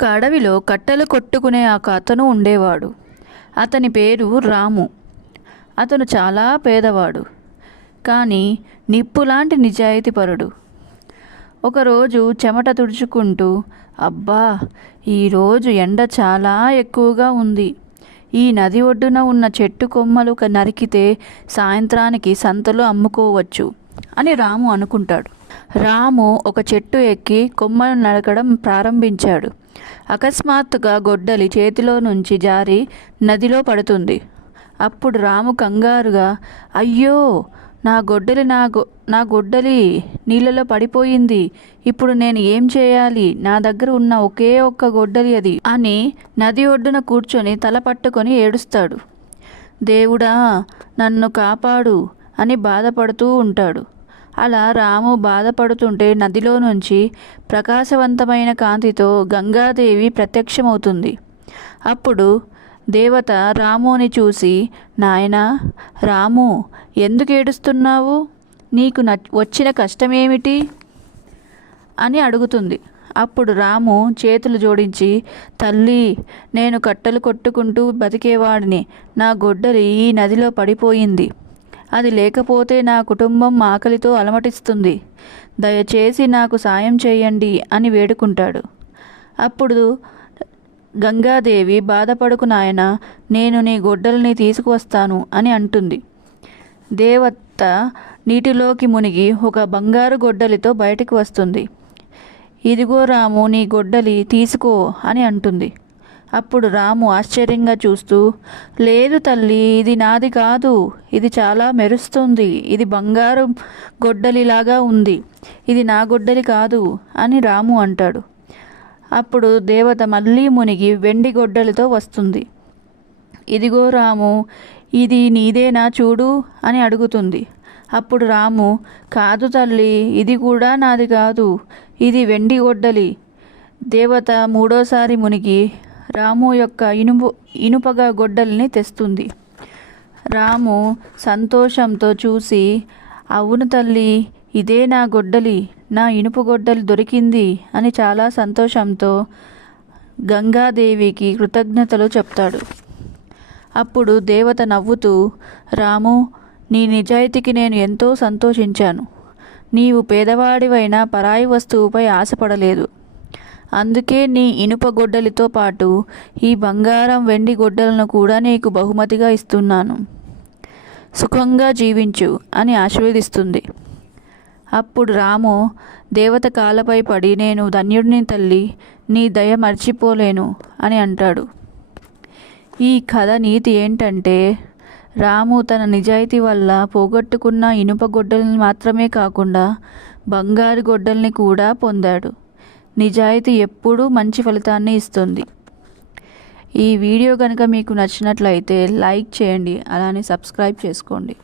ఒక అడవిలో కట్టెలు కొట్టుకునే ఒక అతను ఉండేవాడు. అతని పేరు రాము. అతను చాలా పేదవాడు, కానీ నిప్పులాంటి నిజాయితీపరుడు. ఒకరోజు చెమట తుడుచుకుంటూ, అబ్బా, ఈరోజు ఎండ చాలా ఎక్కువగా ఉంది. ఈ నది ఒడ్డున ఉన్న చెట్టు కొమ్మలు నరికితే సాయంత్రానికి సంతలో అమ్ముకోవచ్చు అని రాము అనుకుంటాడు. రాము ఒక చెట్టు ఎక్కి కొమ్మను నరకడం ప్రారంభించాడు. అకస్మాత్తుగా గొడ్డలి చేతిలో నుంచి జారి నదిలో పడుతుంది. అప్పుడు రాము కంగారుగా, అయ్యో, నా గొడ్డలి నీళ్ళలో పడిపోయింది. ఇప్పుడు నేను ఏం చేయాలి? నా దగ్గర ఉన్న ఒకే ఒక్క గొడ్డలి అది అని నది ఒడ్డున కూర్చొని తల పట్టుకొని ఏడుస్తాడు. దేవుడా, నన్ను కాపాడు అని బాధపడుతూ ఉంటాడు. అలా రాము బాధపడుతుంటే నదిలో నుంచి ప్రకాశవంతమైన కాంతితో గంగాదేవి ప్రత్యక్షమవుతుంది. అప్పుడు దేవత రాముని చూసి, నాయనా రాము, ఎందుకు ఏడుస్తున్నావు? నీకు వచ్చిన కష్టమేమిటి అని అడుగుతుంది. అప్పుడు రాము చేతులు జోడించి, తల్లి, నేను కట్టెలు కొట్టుకుంటూ బతికేవాడిని. నా గొడ్డలి ఈ నదిలో పడిపోయింది. అది లేకపోతే నా కుటుంబం ఆకలితో అలమటిస్తుంది. దయచేసి నాకు సాయం చేయండి అని వేడుకుంటాడు. అప్పుడు గంగాదేవి, బాధపడుకు నాయనా, నేను నీ గొడ్డలిని తీసుకువస్తాను అని అంటుంది. దేవత నీటిలోకి మునిగి ఒక బంగారు గొడ్డలితో బయటికి వస్తుంది. ఇదిగో రాము, నీ గొడ్డలి తీసుకో అని అంటుంది. అప్పుడు రాము ఆశ్చర్యంగా చూస్తూ, లేదు తల్లి, ఇది నాది కాదు. ఇది చాలా మెరుస్తుంది. ఇది బంగారు గొడ్డలిలాగా ఉంది. ఇది నా గొడ్డలి కాదు అని రాము అంటాడు. అప్పుడు దేవత మళ్ళీ మునిగి వెండి గొడ్డలితో వస్తుంది. ఇదిగో రాము, ఇది నీదేనా చూడు అని అడుగుతుంది. అప్పుడు రాము, కాదు తల్లి, ఇది కూడా నాది కాదు. ఇది వెండి గొడ్డలి. దేవత మూడోసారి మునిగి రాము యొక్క ఇనుపగా గొడ్డలిని తెస్తుంది. రాము సంతోషంతో చూసి, అవును తల్లి, ఇదే నా గొడ్డలి, నా ఇనుప గొడ్డలి దొరికింది అని చాలా సంతోషంతో గంగాదేవికి కృతజ్ఞతలు చెప్తాడు. అప్పుడు దేవత నవ్వుతూ, రాము, నీ నిజాయితీకి నేను ఎంతో సంతోషించాను. నీవు పేదవాడివైనా పరాయి వస్తువుపై ఆశపడలేదు. అందుకే నీ ఇనుప గొడ్డలితో పాటు ఈ బంగారం వెండి గొడ్డలను కూడా నీకు బహుమతిగా ఇస్తున్నాను. సుఖంగా జీవించు అని ఆశీర్వదిస్తుంది. అప్పుడు రాము దేవత కాళ్ళపై పడి, నేను ధన్యుడిని తల్లి, నీ దయ మర్చిపోలేను అని అంటాడు. ఈ కథ నీతి ఏంటంటే, రాము తన నిజాయితీ వల్ల పోగొట్టుకున్న ఇనుప గొడ్డలిని మాత్రమే కాకుండా బంగారు గొడ్డల్ని కూడా పొందాడు. నిజాయితీ ఎప్పుడూ మంచి ఫలితాన్ని ఇస్తుంది. ఈ వీడియో కనుక మీకు నచ్చినట్లయితే లైక్ చేయండి, అలానే సబ్స్క్రైబ్ చేసుకోండి.